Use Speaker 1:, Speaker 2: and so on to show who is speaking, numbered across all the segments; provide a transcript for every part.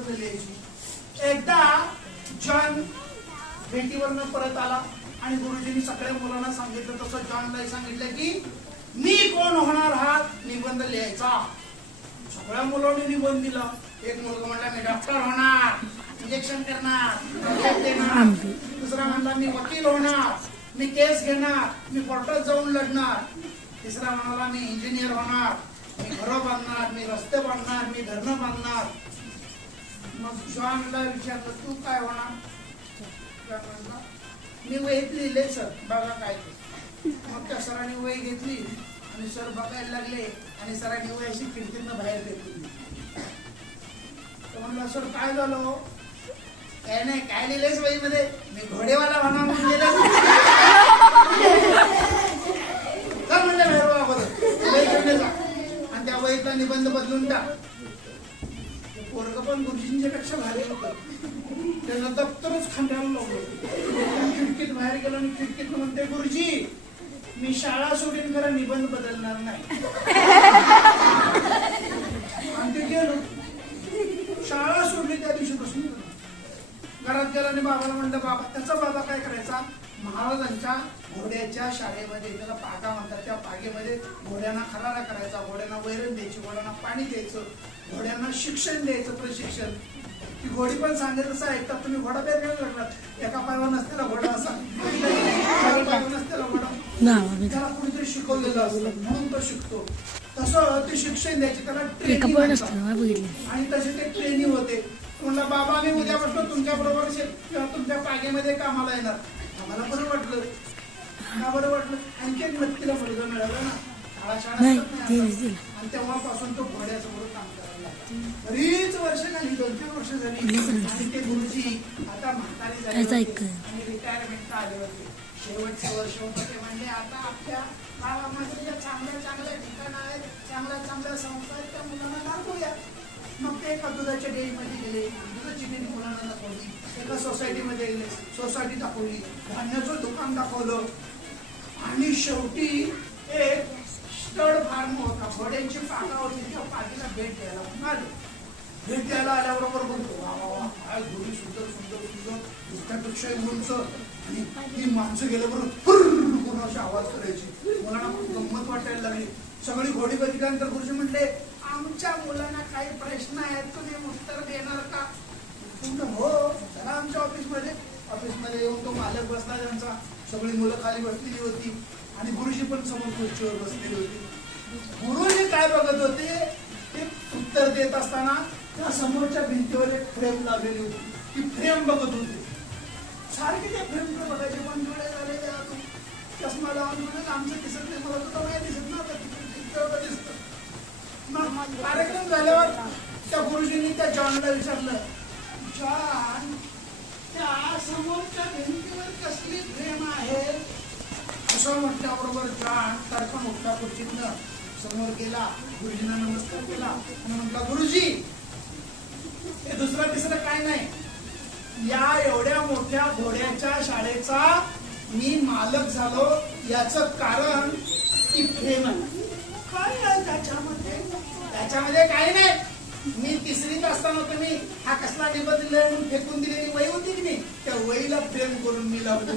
Speaker 1: निबंध लिहायची एकदा जॉन भेटीवरनं परत आला आणि गुरुजींनी सगळ्या मुलांना सांगितलं तसं जॉनलाही सांगितलं की मी कोण होणार हा निबंध लिहायचा? सगळ्या मुलांनी निबंध दिला. एक मुलगा म्हणला मी डॉक्टर होणार इंजेक्शन करणार देणार. दुसरा म्हणला मी वकील होणार मी केस घेणार मी कोर्टात जाऊन लढणार. तिसरा म्हणाला मी इंजिनियर होणार मी घरं बांधणार मी रस्ते बांधणार मी धरणं बांधणार. मग जॉनला विचारलं तू काय होणार? मी वहीत लिहिले सर. बघा काय ते. मग त्या सरांनी वही घेतली आणि सर बघायला लागले आणि सरांनी वही अशी खिडकीतनं बाहेर घेतली तर म्हणलं सर काय झालं? काय नाही काय लिहिलेस वहीमध्ये? मी घोडे पण गुरुजींच्या पेक्षा भारी होतं. त्यांना दप्तरच खांद्याला लागलं खिडकीत बाहेर गेलो आणि खिडकीत म्हणते गुरुजी मी शाळा सोडून खरं निबंध बदलणार नाही. आणि ते गेलो. घरात गेला आणि बाबाला म्हणलं बाबा त्याचा बाबा काय करायचा? महाराजांच्या घोड्याच्या शाळेमध्ये त्याला पागा म्हणतात त्या पागेमध्ये घोड्यांना खरारा करायचा घोड्यांना वैरण द्यायची घोड्यांना पाणी द्यायचं घोड्यांना शिक्षण द्यायचं प्रशिक्षण. ती घोडी पण सांगत असं ऐकतात तुम्ही घोडा पेरण्याला लागलात एका पायावर नसतेला घोडा असा. नसतेला घोडा. त्याला कुणीतरी शिकवलेलं असतं म्हणून तो शिकतो. तसं ते शिक्षण द्यायचे त्याला ट्रेनिंग. आणि तसे ते ट्रेनिंग होते. म्हणलं बाबा मी उद्यापासून तुमच्या बरोबर तुमच्या पागेमध्ये कामाला येणार. आम्हाला बरं वाटलं. का बरं वाटलं? आणखी एक व्यक्तीला मुलगा मिळाला ना. आणि तेव्हापासून तो घोड्यासमोर काम करायला बरीच वर्ष झाली दोन तीन वर्ष झाली. आणि ते गुरुजी आता म्हातारी झाले. आणि रिटायरमेंट आले होते. शेवटचे वर्ष होतं ते म्हणले आता आपल्या गावामध्ये ज्या चांगल्या चांगल्या ठिकाणं आहेत. चांगल्या चांगल्या संस्था आहेत. त्या मुलांना दाखवूया. मग ते एका दुधाच्या डेअरीमध्ये गेले. दुधाची डेअरी मुलांना दाखवली. एका सोसायटीमध्ये गेले. सोसायटी दाखवली. धान्याचं दुकान दाखवलं. आणि शेवटी एक स्टड फार्म होता. घोड्यांची पाका होती. त्या पाठीला भेट द्यायला आले भेट द्यायला आल्याबरोबर बोलतो वा वा काय घोडी सुंदर सुंदर सुंदर. दुसऱ्यापेक्षा उंच. आणि ती माणसं गेल्याबरोबर कोणाशी आवाज करायची. मुलांना खूप गंमत वाटायला लागली. सगळी घोडी बघितल्यानंतर गुरुजी म्हटले आमच्या मुलांना काही प्रश्न आहेत तुम्ही उत्तर देणार का? म्हणलं, हो चला आमच्या ऑफिसमध्ये. ऑफिसमध्ये येऊन तो मालक बसला त्यांचा. सगळी मुलं खाली बसलेली होती. आणि गुरुजी पण समोर खुर्चीवर बसलेली होती. गुरुजी काय बघत होते? ते उत्तर देत असताना त्या समोरच्या भिंतीवर एक फ्रेम लावलेली होती. ती फ्रेम बघत होती. सारखे त्या फ्रेमकडे बघायचे पण डोळे झालेले चष्मा लावून म्हणत आमचं दिसत नाही. मला तर दिसत कार्यक्रम झाल्यावर त्या गुरुजींनी त्या जॉनला विचारलं जॉन त्या समोरच्या भिंतीवर कसली प्रेम आहे? असं म्हटल्याबरोबर जॉन तडकन उठला खुर्चीतनं समोर गेला गुरुजींना नमस्कार केला. आणि म्हटला गुरुजी हे दुसरं तिसरं काय नाही. या एवढ्या मोठ्या घोड्याच्या शाळेचा मी मालक झालो. याच कारण ती प्रेम आहे. काय त्याच्यामध्ये काही नाही. मी तिसरीत असताना तुम्ही हा कसला निबंध लिहिलाय म्हणून फेकून दिलेली वही होती की नाही? त्या वहीला प्रेम करून मी लावतो.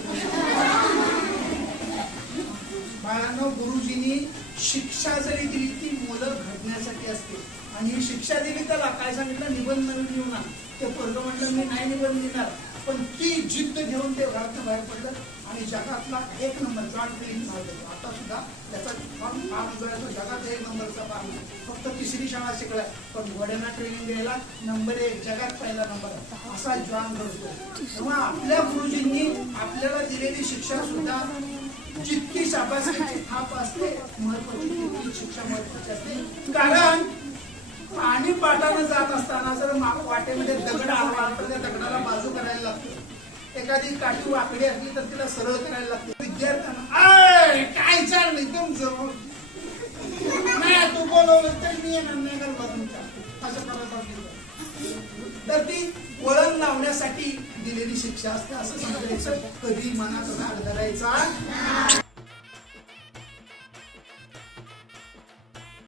Speaker 1: बाळांनो गुरुजींनी शिक्षा जरी दिली ती मुलं घडण्यासाठी असते. आणि ही शिक्षा दिली त्याला काय सांगितलं? निबंध म्हणून लिहू ना ते पोरग म्हटलं मी नाही निबंध लिहिणार पण ती जिद्द घेऊन ते घरातनं बाहेर पडलं आणि जगातला एक नंबर जॉन फिलिंग झालं. आता सुद्धा त्याचा फॉर्म फार तो जगात एक नंबरचा फार्म आहे फक्त तिसरी शाळा शिकलाय. पण घोड्यांना ट्रेनिंग द्यायला नंबर एक जगात पहिला नंबर असा जॉन घडतो. तेव्हा आपल्या गुरुजींनी आपल्याला दिलेली शिक्षा सुद्धा जितकी शाबासकीची थाप असते महत्वाची तितकी शिक्षा महत्वाची असते. कारण पाणी पाटानं जात असताना जर वाटेमध्ये दगड आला तर त्या दगडाला बाजू करायला लागतो. एखादी काठी वाकडी असली तर तिला सरळ करायला लागते. विद्यार्थ्यांना "आय, काय चाललंय तुमचं? नाही तू बोलवलं तर मी येणार नाही गरबा तुमच्या असं करत तर ती वळण लावण्यासाठी दिलेली शिक्षा असते. असं सांगायचं कधी मनात राग धरायचा?